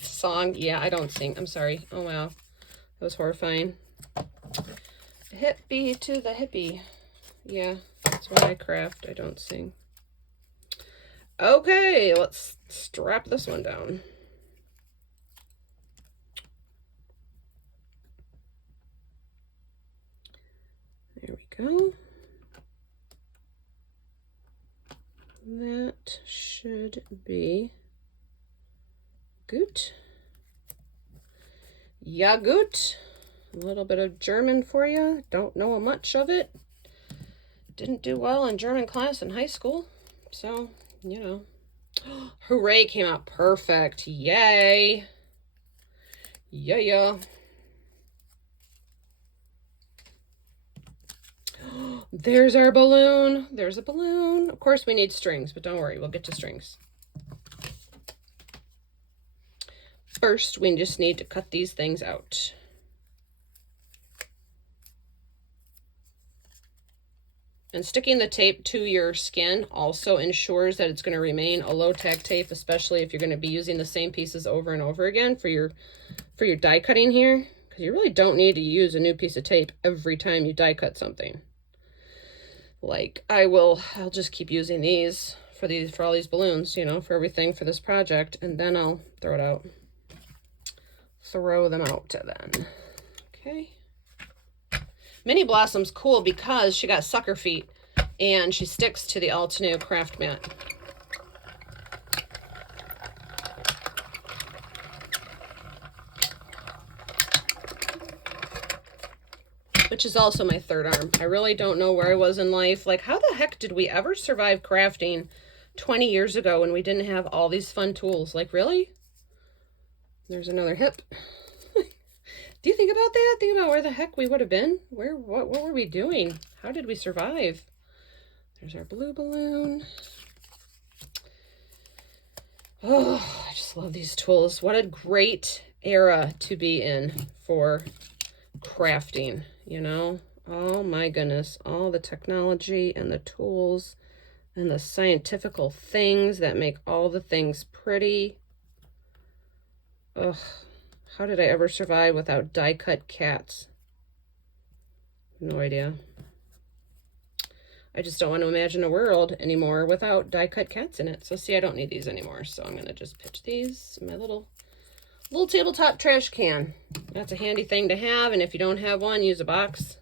song. Yeah, I don't sing. I'm sorry. Oh, wow. That was horrifying. Hippie to the hippie. Yeah, that's what I craft. I don't sing. Okay, let's strap this one down. There we go. That should be good. Ja gut. A little bit of German for you. Don't know much of it. Didn't do well in German class in high school. So, you know. Hooray came out perfect. Yay. Yeah. There's our balloon. There's a balloon. Of course we need strings, but don't worry, we'll get to strings. First, we just need to cut these things out. And sticking the tape to your skin also ensures that it's going to remain a low-tack tape, especially if you're going to be using the same pieces over and over again for your die cutting here, because you really don't need to use a new piece of tape every time you die cut something. Like I'll just keep using these for all these balloons, you know, for everything for this project, and then I'll throw it out. Throw them out then. Okay. Mini Blossom's cool because she got sucker feet and she sticks to the Altenew craft mat. Which is also my third arm. I really don't know where I was in life. Like, how the heck did we ever survive crafting 20 years ago when we didn't have all these fun tools? Like, really? There's another hip. Do you think about that? Think about where the heck we would have been. What were we doing? How did we survive? There's our blue balloon. Oh, I just love these tools. What a great era to be in for crafting, you know? Oh my goodness. All the technology and the tools and the scientifical things that make all the things pretty. Ugh. How did I ever survive without die-cut cats? No idea. I just don't want to imagine a world anymore without die-cut cats in it. So see, I don't need these anymore. So I'm going to just pitch these in my little tabletop trash can. That's a handy thing to have. And if you don't have one, use a box.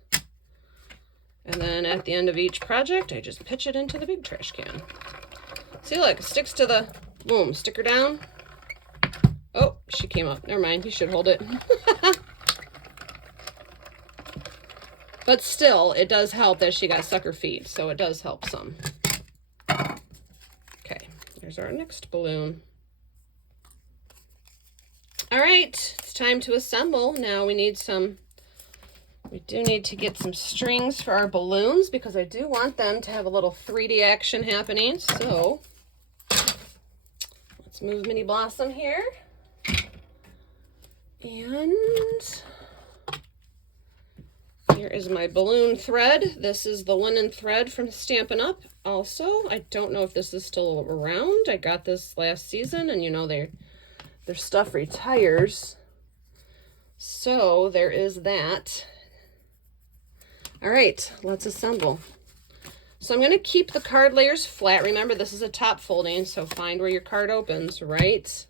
And then at the end of each project, I just pitch it into the big trash can. See, look, it sticks to the, boom, stick her down. Oh, she came up. Never mind. You should hold it. But still, it does help that she got sucker feet, so it does help some. Okay, there's our next balloon. All right, it's time to assemble. Now we do need to get some strings for our balloons because I do want them to have a little 3D action happening. So let's move Mini Blossom here. And here is my balloon thread. This is the linen thread from Stampin' Up! Also, I don't know if this is still around. I got this last season, and you know their stuff retires. So there is that. All right, let's assemble. So I'm going to keep the card layers flat. Remember, this is a top folding, so find where your card opens, right?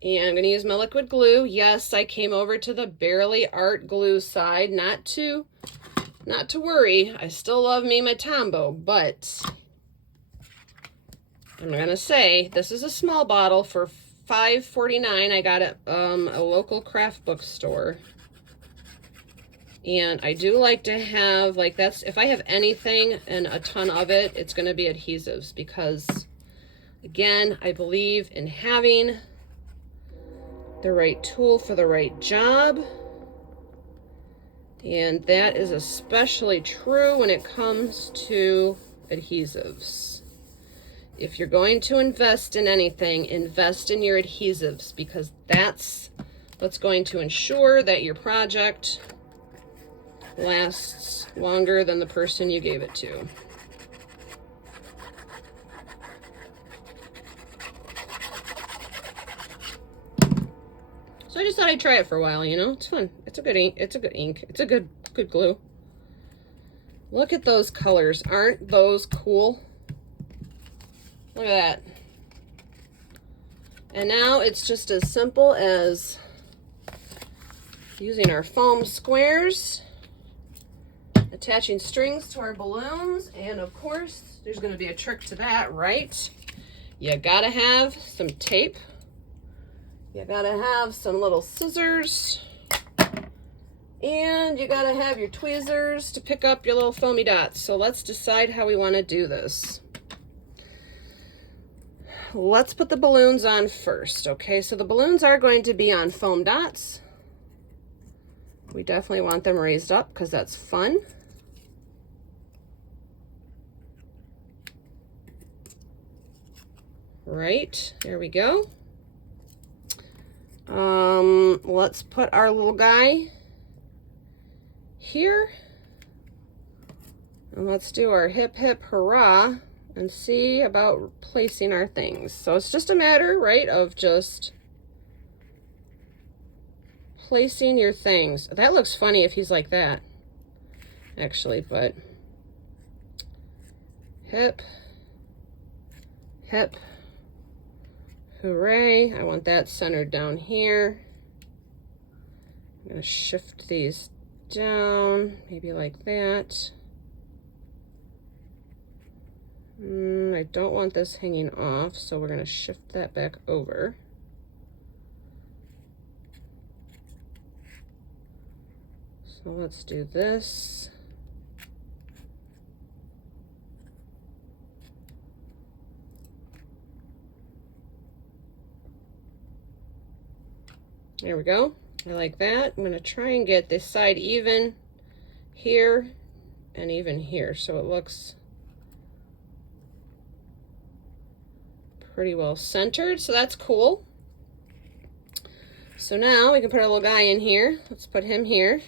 And I'm going to use my liquid glue. Yes, I came over to the Barely Art glue side. Not to worry. I still love me my Tombow, but I'm going to say this is a small bottle for $5.49. I got it a local craft book store. And I do like to have, like, that's, if I have anything and a ton of it, it's going to be adhesives because, again, I believe in having the right tool for the right job. And that is especially true when it comes to adhesives. If you're going to invest in anything, invest in your adhesives because that's what's going to ensure that your project lasts longer than the person you gave it to. So I just thought I'd try it for a while, you know? It's fun. It's a good ink. It's a good ink. It's a good glue. Look at those colors. Aren't those cool? Look at that. And now it's just as simple as using our foam squares, attaching strings to our balloons, and of course, there's going to be a trick to that, right? You gotta have some tape. You gotta have some little scissors, and you gotta have your tweezers to pick up your little foamy dots. So let's decide how we want to do this. Let's put the balloons on first. Okay, so the balloons are going to be on foam dots. We definitely want them raised up because that's fun. Right, there we go. Let's put our little guy here. And let's do our hip hip hurrah and see about placing our things. So it's just a matter, right, of just placing your things. That looks funny if he's like that, actually, but hip, hip. Hooray. I want that centered down here. I'm going to shift these down, maybe like that. I don't want this hanging off, so we're going to shift that back over. So let's do this. There we go. I like that. I'm going to try and get this side even here and even here, so it looks pretty well centered. So that's cool. So now we can put our little guy in here. Let's put him here.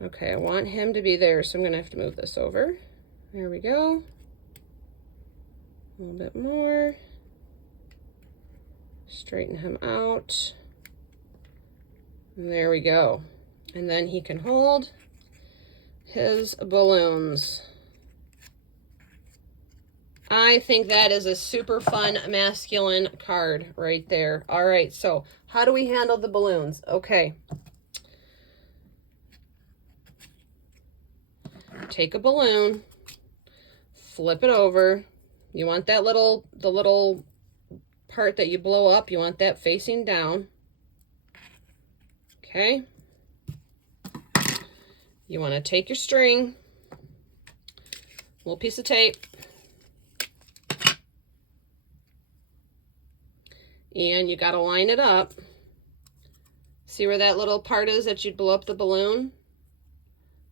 Okay, I want him to be there, so I'm gonna have to move this over. There we go. A little bit more. Straighten him out. And there we go. And then he can hold his balloons. I think that is a super fun masculine card right there. All right, so how do we handle the balloons? Okay. Take a balloon, flip it over. You want that the little part that you blow up, you want that facing down. Okay. You want to take your string, little piece of tape, and you got to line it up. See where that little part is that you'd blow up the balloon?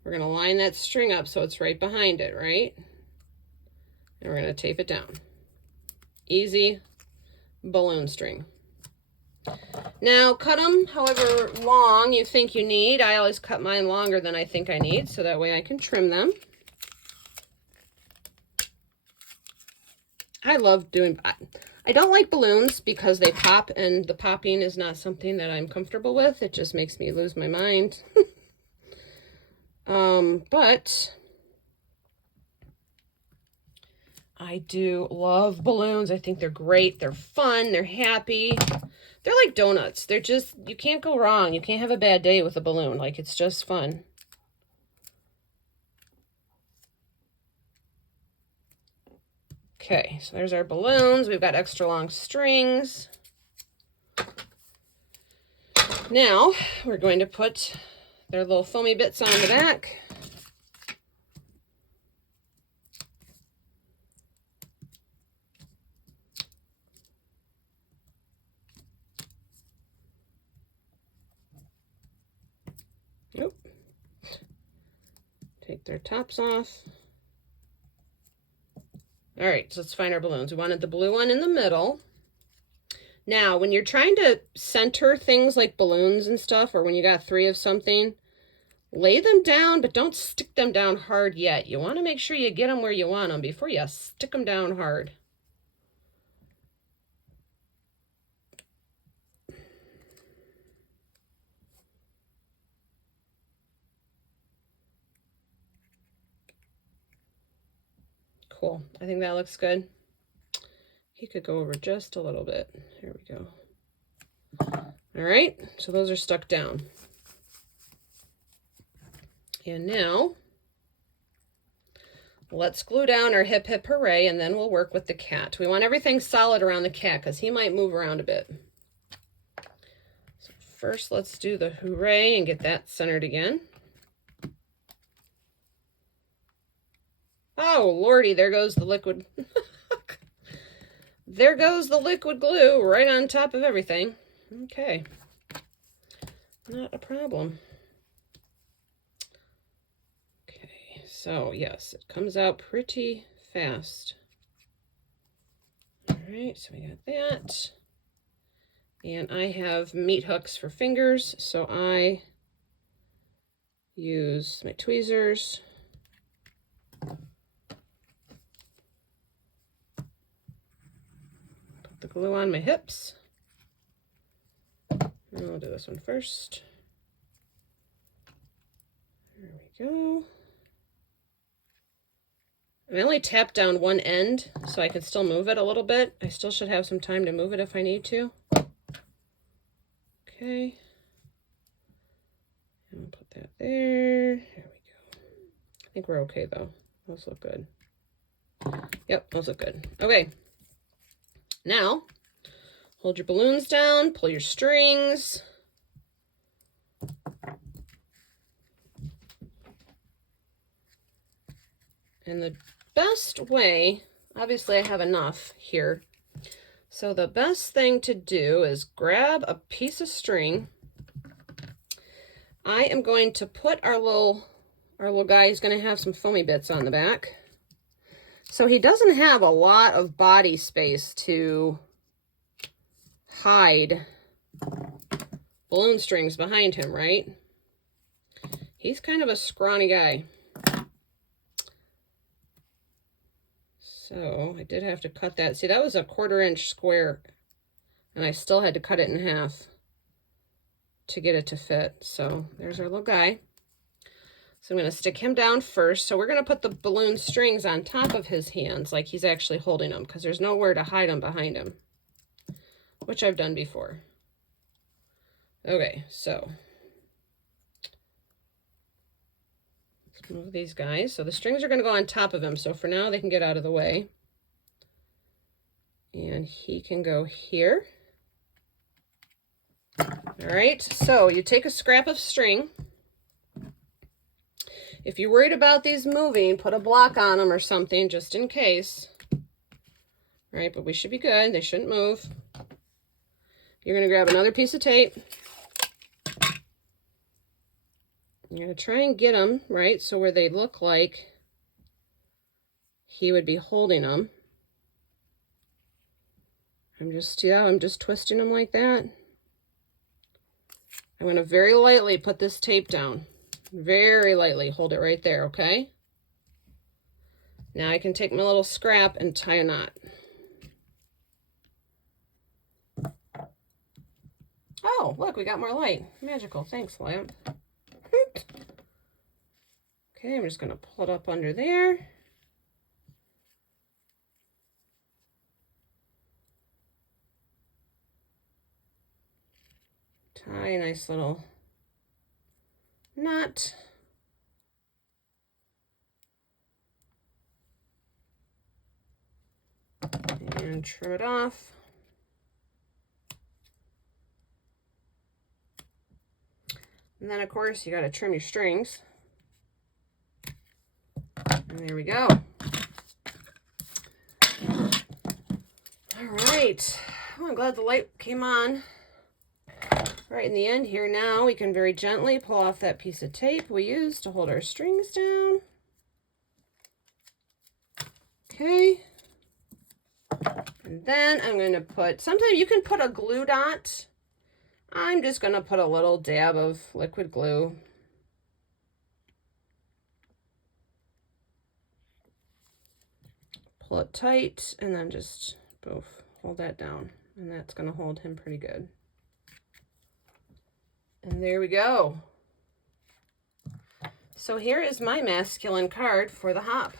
We're going to line that string up so it's right behind it, right? And we're going to tape it down. Easy balloon string. Now, cut them however long you think you need. I always cut mine longer than I think I need, so that way I can trim them. I love doing... I don't like balloons because they pop, and the popping is not something that I'm comfortable with. It just makes me lose my mind. But I do love balloons. I think they're great. They're fun. They're happy. They're like donuts. They're just, you can't go wrong. You can't have a bad day with a balloon. Like, it's just fun. Okay, so there's our balloons. We've got extra long strings. Now, we're going to put their little foamy bits on the back. Nope. Take their tops off. All right, so let's find our balloons. We wanted the blue one in the middle. Now, when you're trying to center things like balloons and stuff, or when you got 3 of something, lay them down, but don't stick them down hard yet. You want to make sure you get them where you want them before you stick them down hard. Cool. I think that looks good. He could go over just a little bit. Here we go. All right, so those are stuck down. And now, let's glue down our hip hip hooray, and then we'll work with the cat. We want everything solid around the cat because he might move around a bit. So first, let's do the hooray and get that centered again. Oh, Lordy, there goes the liquid. There goes the liquid glue right on top of everything. Okay. Not a problem. Okay, so yes, it comes out pretty fast. All right, so we got that. And I have meat hooks for fingers, so I use my tweezers. The glue on my hips. And I'll do this one first. There we we go. I only tapped down one end, so I can still move it a little bit. I still should have some time to move it if I need to. Okay. And I'll put that there. There we go. I think we're okay though. Those look good. Yep, those look good. Okay. Now, hold your balloons down, pull your strings. And the best way, obviously I have enough here, so the best thing to do is grab a piece of string. I am going to put our little guy, he's going to have some foamy bits on the back. So he doesn't have a lot of body space to hide balloon strings behind him, right? He's kind of a scrawny guy. So I did have to cut that. See, that was a 1/4 inch square, and I still had to cut it in half to get it to fit. So there's our little guy. So I'm going to stick him down first. So we're going to put the balloon strings on top of his hands like he's actually holding them, because there's nowhere to hide them behind him, which I've done before. Okay, so let's move these guys. So the strings are going to go on top of him. So for now, they can get out of the way. And he can go here. All right, so you take a scrap of string. If you're worried about these moving, put a block on them or something just in case. All right, but we should be good. They shouldn't move. You're going to grab another piece of tape. You're going to try and get them, right, so where they look like he would be holding them. I'm just twisting them like that. I'm going to very lightly put this tape down. Very lightly. Hold it right there, okay? Now I can take my little scrap and tie a knot. Oh, look, we got more light. Magical. Thanks, lamp. Okay, I'm just going to pull it up under there. Tie a nice little knot. And trim it off. And then, of course, you got to trim your strings. And there we go. All right. Oh, I'm glad the light came on. Right in the end here now, we can very gently pull off that piece of tape we used to hold our strings down. Okay. And then I'm going to put, sometimes you can put a glue dot. I'm just going to put a little dab of liquid glue. Pull it tight and then just both hold that down. And that's going to hold him pretty good. And there we go. So here is my masculine card for the hop.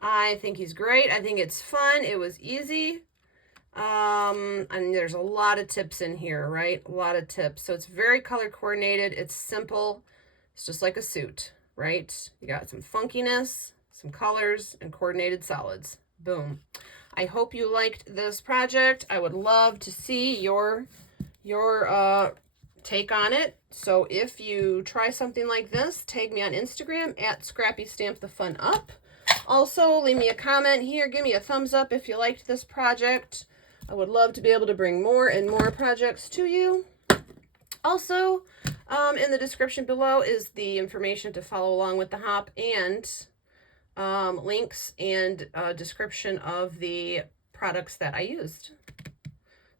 I think he's great. I think it's fun. It was easy. And there's a lot of tips in here, right? A lot of tips. So it's very color coordinated. It's simple. It's just like a suit, right? You got some funkiness, some colors, and coordinated solids. Boom. I hope you liked this project. I would love to see your take on it. So if you try something like this, tag me on Instagram at ScrappyStampTheFunUp. Also, leave me a comment here. Give me a thumbs up if you liked this project. I would love to be able to bring more and more projects to you. Also, in the description below is the information to follow along with the hop, and links and a description of the products that I used.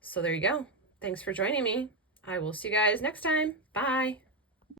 So there you go. Thanks for joining me. I will see you guys next time. Bye.